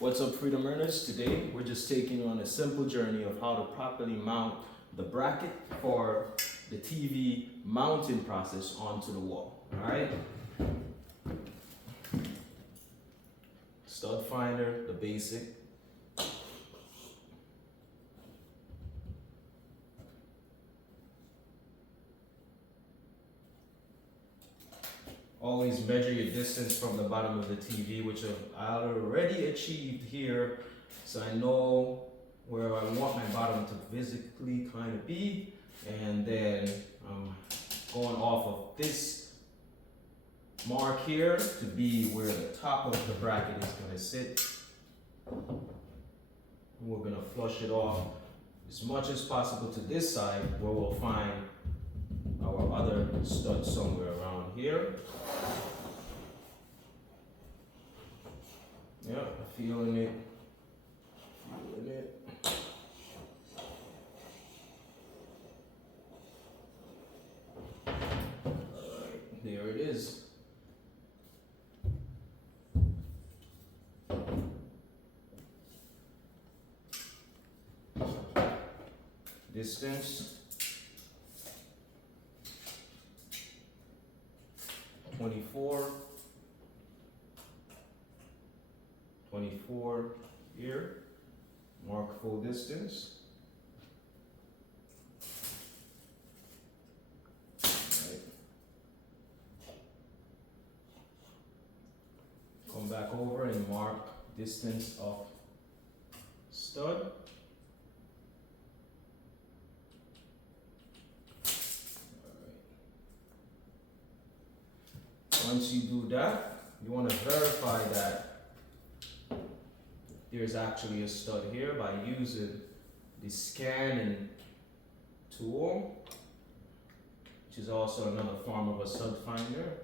What's up, Freedom Earners? Today we're just taking on a simple journey of how to properly mount the bracket for the TV mounting process onto the wall. Alright? Stud finder, the basic. Always measure your distance from the bottom of the TV, which I already achieved here, so I know where I want my bottom to physically kind of be, and then I'm going off of this mark here to be where the top of the bracket is going to sit. And we're going to flush it off as much as possible to this side, where we'll find our other stud somewhere around here. Yeah, feeling it. Feeling it. Alright, there it is. Distance 24 here, mark full distance. Right. Come back over and mark distance of stud. Once you do that, you want to verify that there's actually a stud here by using the scanning tool, which is also another form of a stud finder.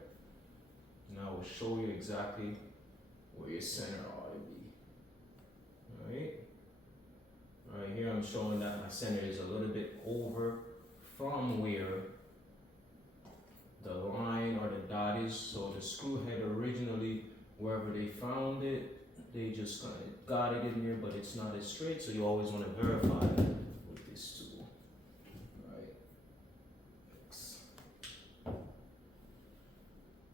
And I will show you exactly where your center ought to be. Alright, here I'm showing that my center is a little bit over from where the line or the dot is. So the screw head originally, wherever they found it, they just kind of got it in there, but it's not as straight, so you always want to verify with this tool. Right.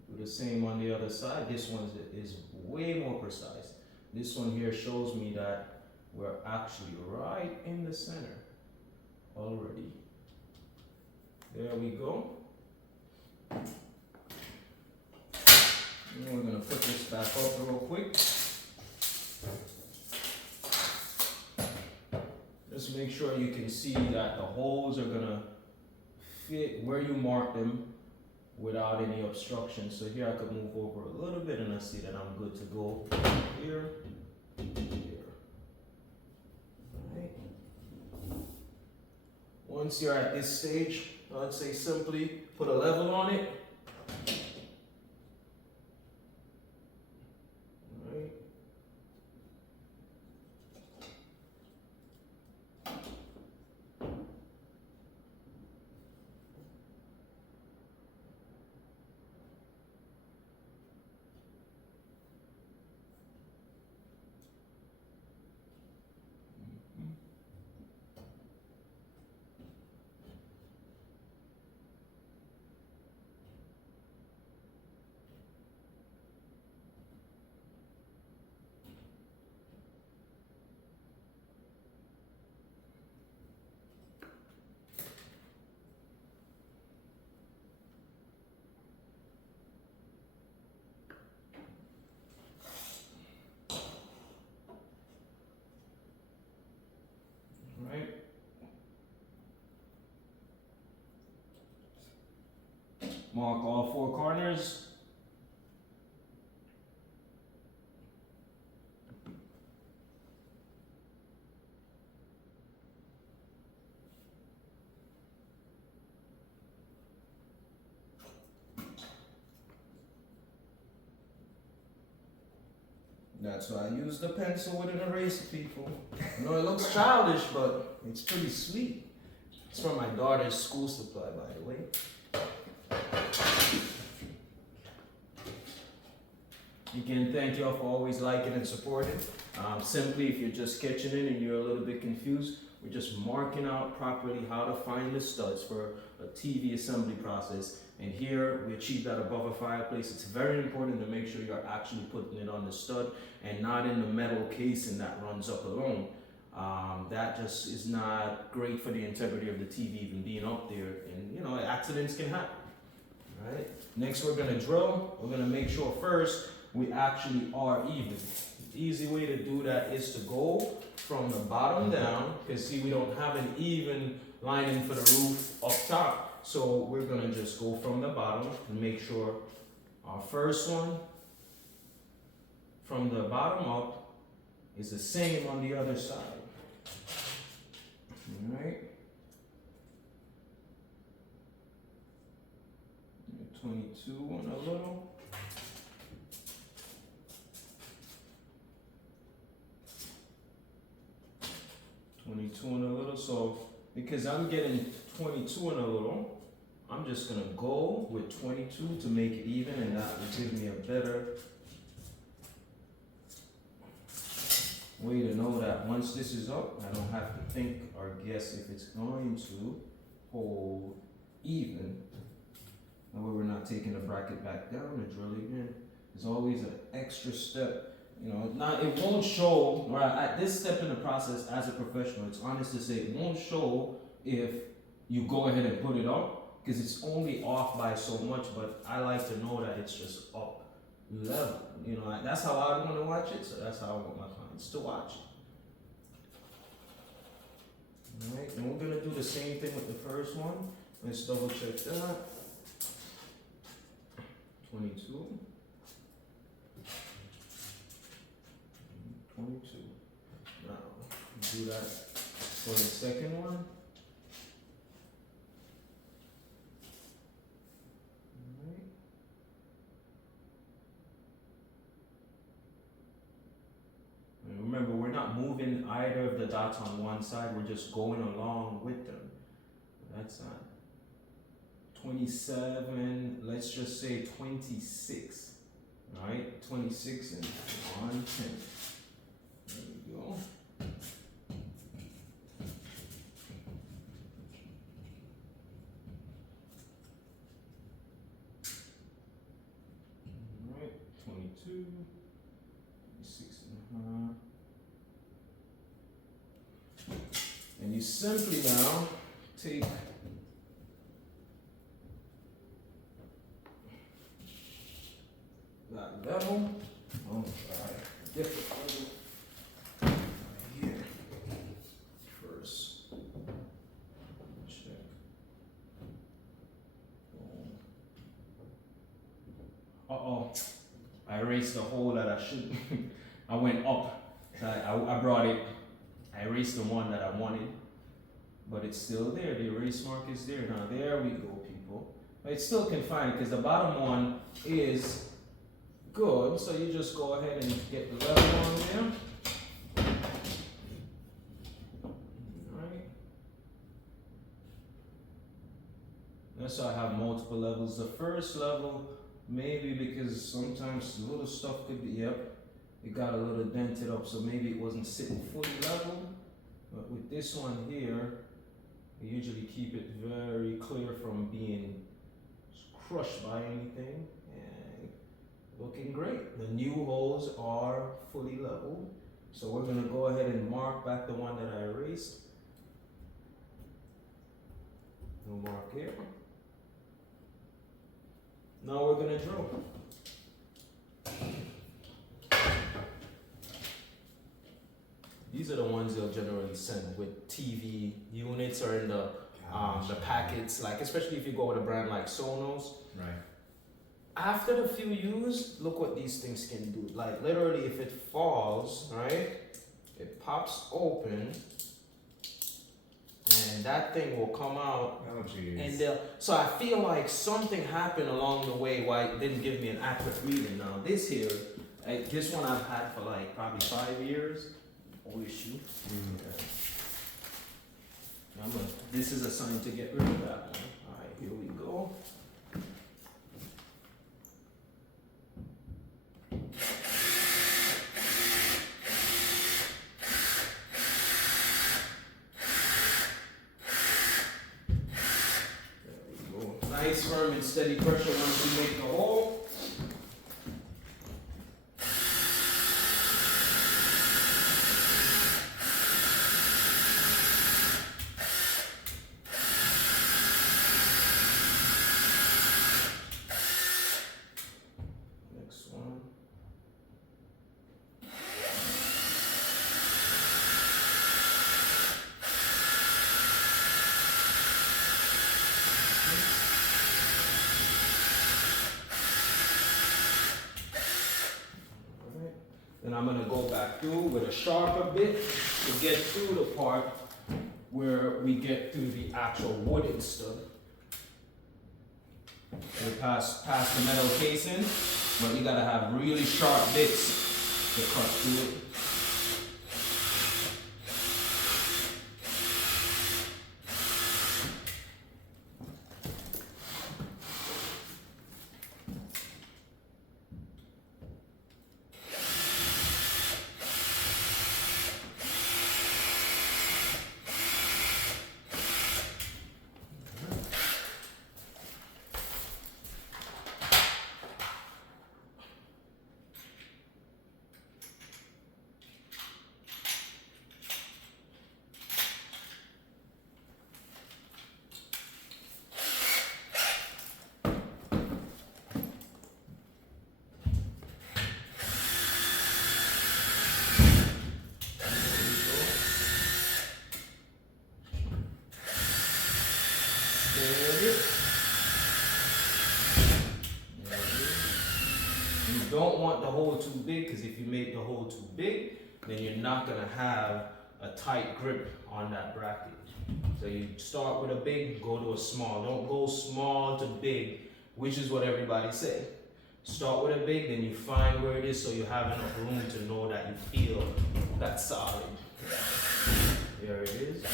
Do the same on the other side. This one is way more precise. This one here shows me that we're actually right in the center already. There we go. And we're going to put this back up real quick. Just make sure you can see that the holes are going to fit where you mark them without any obstruction. So here I could move over a little bit and I see that I'm good to go here, here. Right. Once you're at this stage, I'd say simply put a level on it. Right. Right. Mark all four corners. That's why I use the pencil with an eraser, people. I know it looks childish, but it's pretty sweet. It's from my daughter's school supply, by the way. Again, thank y'all for always liking and supporting. Simply, if you're just sketching it and you're a little bit confused, we're just marking out properly how to find the studs for a TV assembly process. And here we achieve that above a fireplace. It's very important to make sure you're actually putting it on the stud and not in the metal casing that runs up alone. That just is not great for the integrity of the TV even being up there, and you know, accidents can happen. All right. Next, we're gonna drill. We're gonna make sure first we actually are even. The easy way to do that is to go from the bottom down, because see, we don't have an even lining for the roof up top. So we're gonna just go from the bottom and make sure our first one from the bottom up is the same on the other side. All right. 22 and a little. So because I'm getting 22 and a little, I'm just gonna go with 22 to make it even, and that will give me a better way to know that once this is up, I don't have to think or guess if it's going to hold even. That way we're not taking the bracket back down and drilling in. There's always an extra step. You know, it won't show, or at this step in the process as a professional, it's honest to say, it won't show if you go ahead and put it up, because it's only off by so much, but I like to know that it's just up level. You know, that's how I want to watch it, so that's how I want my clients to watch it. All right, and we're gonna do the same thing with the first one. Let's double check that. 22. 22. Now, do that for the second one. Alright. And remember, we're not moving either of the dots on one side, we're just going along with them. That's not 27, let's just say 26. Alright, 26 and 110. There we go. Alright, 22, 26 and a half. And you simply now take that level. Oh, sorry, different level. Here. First. Check. Uh-oh. I erased the hole that I shouldn't. I went up. I brought it. I erased the one that I wanted. But it's still there. The erase mark is there. Now there we go, people. But it's still confined because the bottom one is good, so you just go ahead and get the level on there. Alright. That's how I have multiple levels. The first level, maybe because sometimes the little stuff could be, yep, it got a little dented up, so maybe it wasn't sitting fully level. But with this one here, I usually keep it very clear from being crushed by anything. Looking great. The new holes are fully leveled. So we're gonna go ahead and mark back the one that I erased. We'll mark here. Now we're gonna drill. These are the ones they'll generally send with TV units or in the packets, like especially if you go with a brand like Sonos. Right. After the few used, look what these things can do. Like literally, if it falls, right, it pops open, and that thing will come out. Oh jeez. And so I feel like something happened along the way why it didn't give me an accurate reading. Now this here, this one I've had for like probably 5 years. No issue. Okay. This is a sign to get rid of that one. All right, here we go. nice firm and steady pressure once you make the hole. Next one. Then I'm going to go back through with a sharper bit to get through the part where we get through the actual wooden stud. We pass the metal casing, but you gotta have really sharp bits to cut through it. You don't want the hole too big, because if you make the hole too big, then you're not gonna have a tight grip on that bracket. So you start with a big, go to a small. Don't go small to big, which is what everybody say. Start with a big, then you find where it is so you have enough room to know that you feel that's solid. There it is.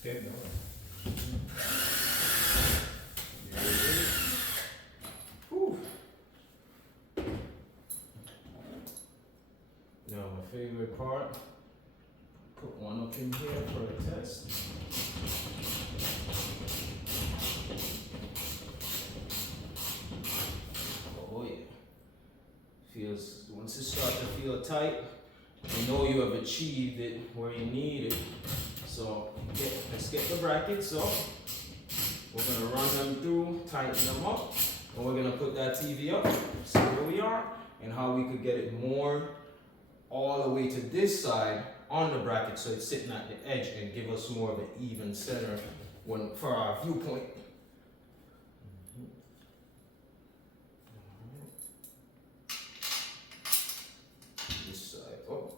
Okay, no. There it is. Whew. Now my favorite part, put one up in here for a test. Oh yeah. Feels, once it starts to feel tight, you know you have achieved it where you need it. So let's get the brackets up. We're gonna run them through, tighten them up, and we're gonna put that TV up, see where we are, and how we could get it more all the way to this side on the bracket so it's sitting at the edge and give us more of an even center for our viewpoint. This side up.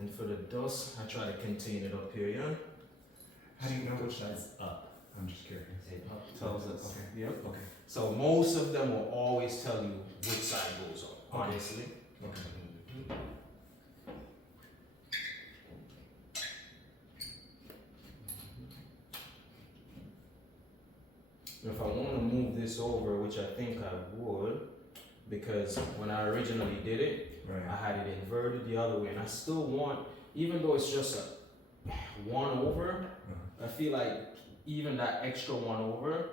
And for the dust, I try to contain it up here, yeah? How do you know which side's up? I'm just curious. It tells us. Okay. Yep. Okay. So most of them will always tell you which side goes up, honestly. Okay. If I want to move this over, which I think I would, because when I originally did it, Right. I had it inverted the other way, and I still want, even though it's just a 1 over, I feel like even that extra 1 over,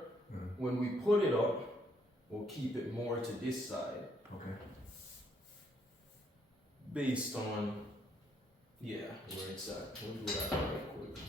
when we put it up, we'll keep it more to this side. Okay. Based on, yeah, where it's at. We'll do that right quick.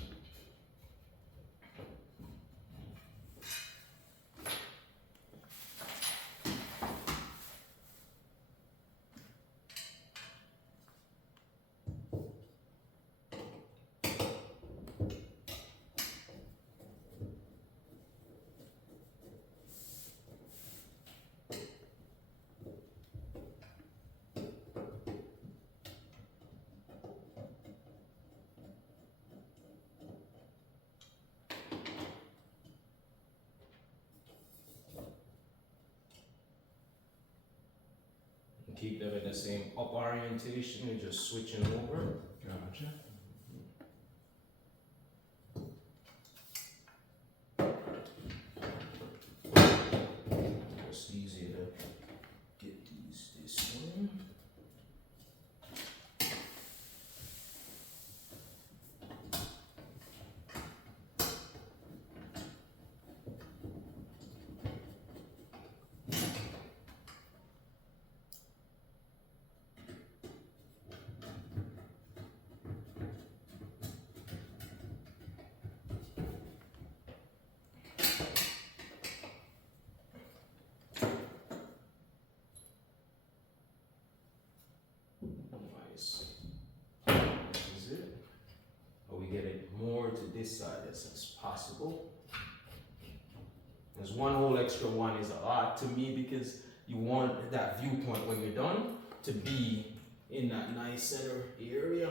Keep them in the same up orientation and just switching over. Gotcha. It's easier to get these this way. nice. This is it. But we get it more to this side as possible. There's one whole extra one is a lot to me because you want that viewpoint when you're done to be in that nice center area.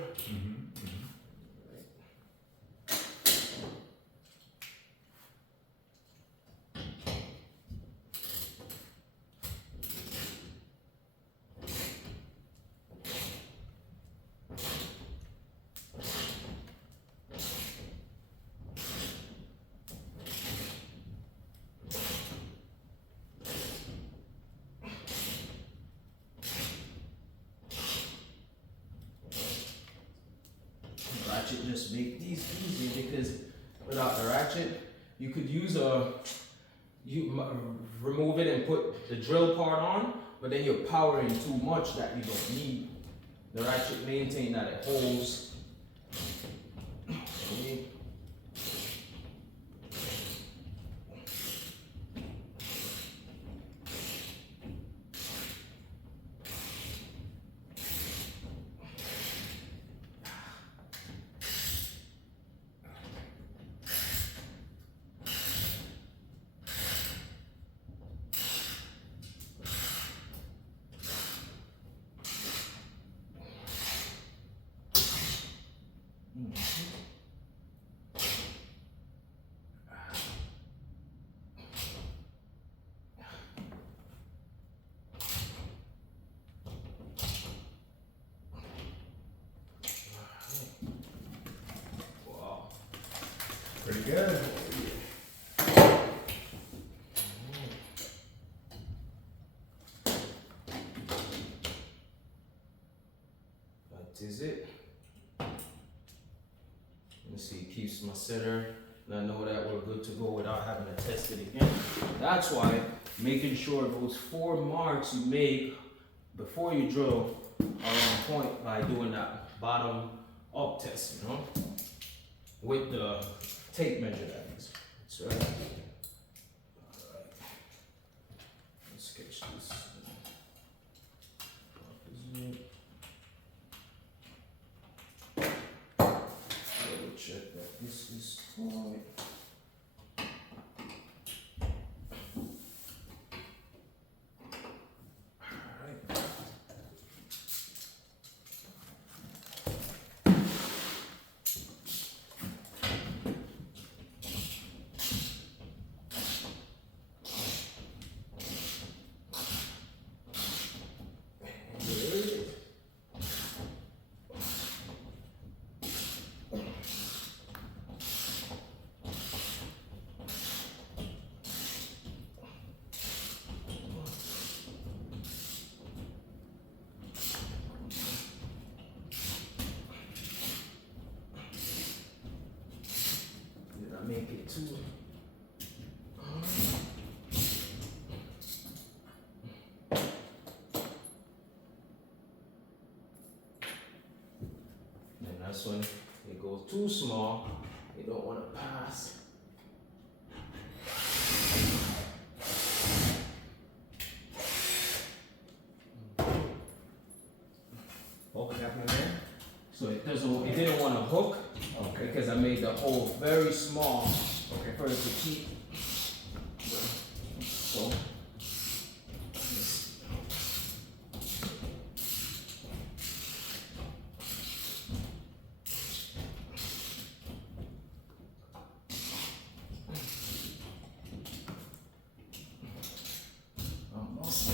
Ratchet just make these easy because without the ratchet, you could use remove it and put the drill part on, but then you're powering too much that you don't need. The ratchet maintain that it holds. Okay. Wow. Pretty good. That is it. Let me see, it keeps my center. And I know that we're good to go without having to test it again. That's why making sure those 4 marks you make before you drill are on point by doing that bottom up test, you know? With the tape measure, that is. That's right. Alright. Let's sketch this. Double check that this is point. Alright. Did I make it too? And that's when it goes too small. You don't want to pass. What happened there? So it didn't want to hook Okay. because I made the hole very small Okay. for it to keep. So. Almost.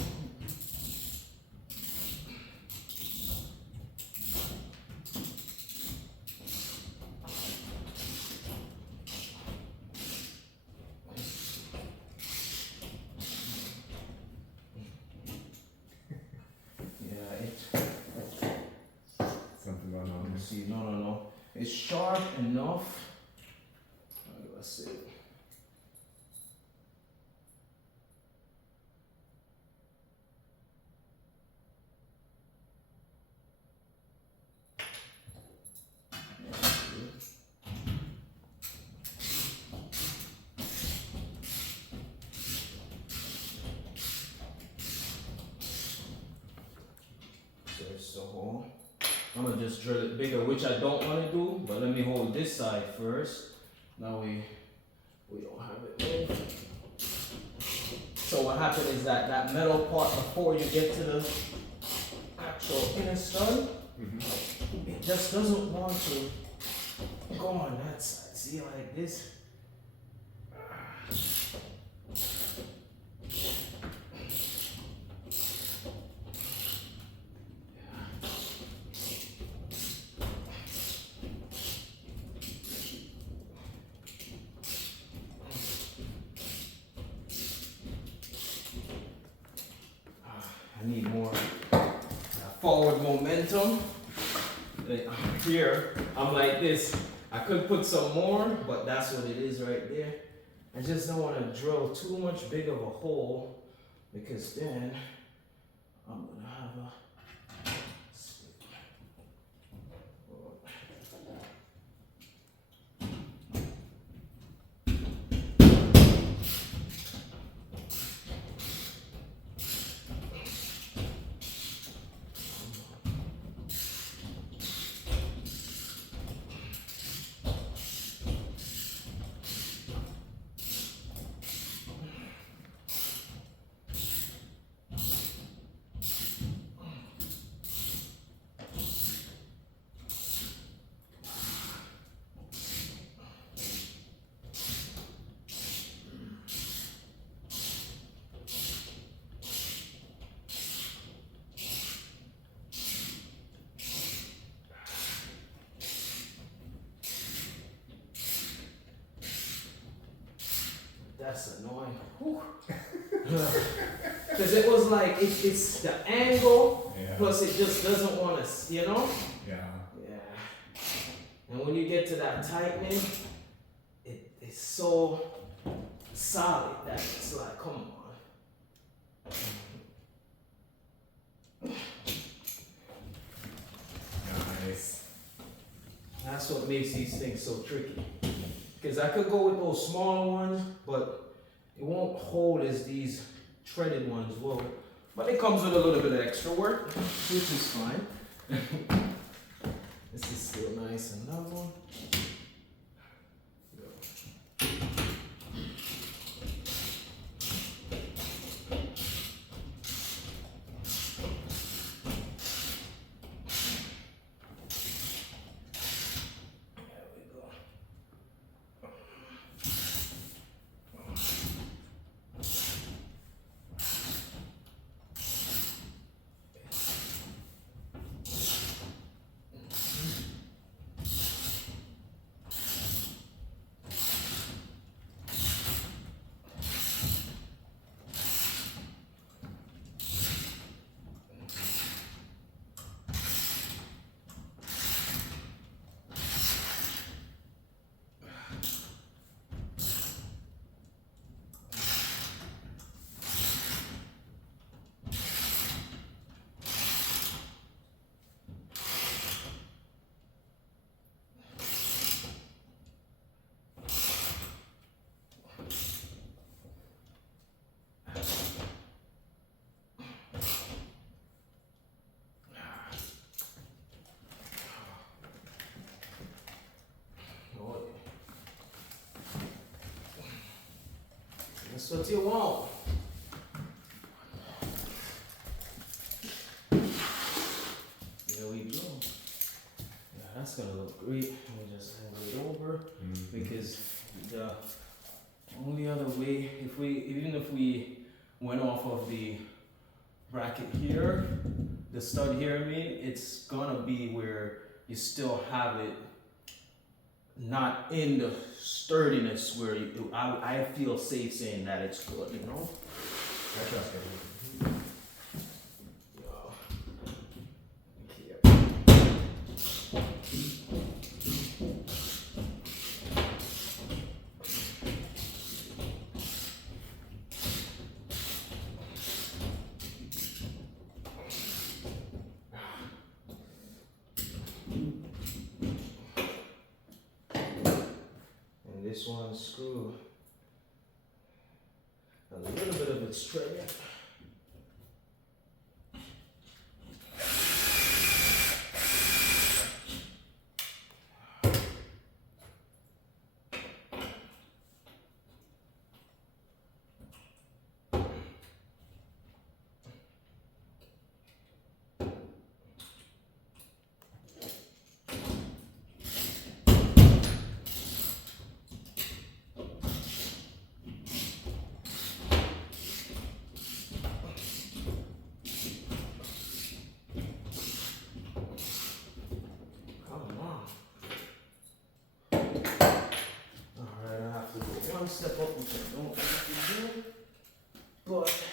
Something going on Let me there. see, no. It's sharp enough. Let's see. There's the hole. I'm gonna just drill it bigger, which I don't want to do, but let me hold this side first. Now we don't have it moved. So what happened is that that metal part before you get to the actual inner stud, it just doesn't want to go on that side. See, like this. I need more forward momentum. Here, I'm like this. I could put some more, but that's what it is right there. I just don't want to drill too much big of a hole because then I'm gonna have a that's annoying. Because it was like, it's the angle, plus it just doesn't want to, you know? Yeah. Yeah. And when you get to that tightening, it's so solid that it's like, come on. Nice. That's what makes these things so tricky. Because I could go with those smaller ones, but it won't hold as these threaded ones will. But it comes with a little bit of extra work, which is fine. This is still nice and level. That's what you want. There we go. Yeah, that's gonna look great. Let me just angle it over because the only other way, even if we went off of the bracket here, the stud here, I mean, it's gonna be where you still have it not in the sturdiness where I feel safe saying that it's good, you know? I trust you. This one screw, a little bit of it's threaded. step up, which I don't usually do, but.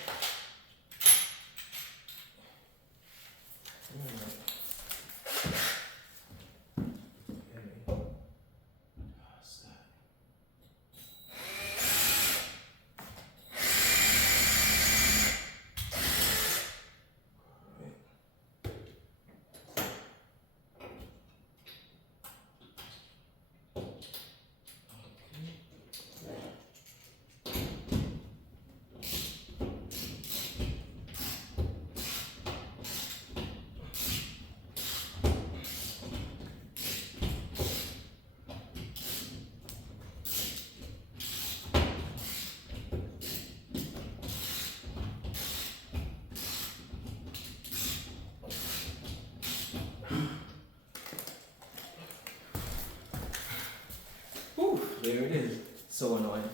Whew, there it is. So annoying.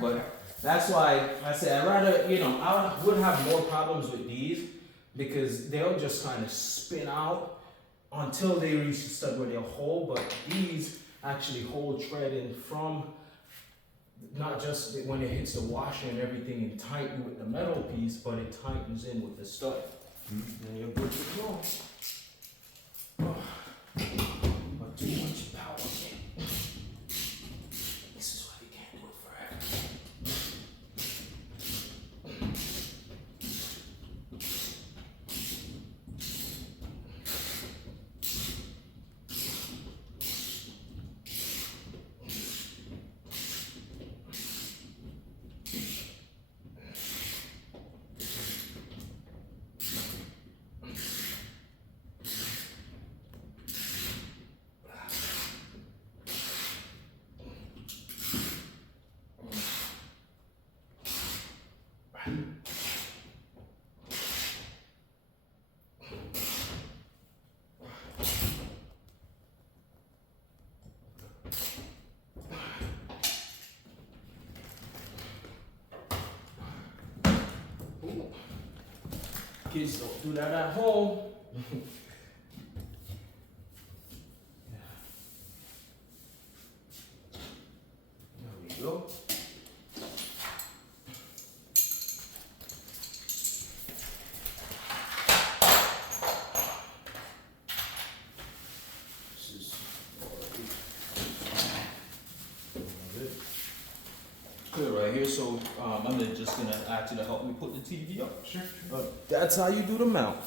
But that's why I say I'd rather, I would have more problems with these because they'll just kind of spin out until they reach the stud where they'll hold. But these actually hold threading from not just when it hits the washer and everything and tighten with the metal piece, but it tightens in with the stud. And you're good to go. Oh, but too much power. This is why you can't do it forever. Kids don't do that at home. There we go. This is good right here. So I'm just gonna ask you to help me put the TV up. Sure. That's how you do the mount.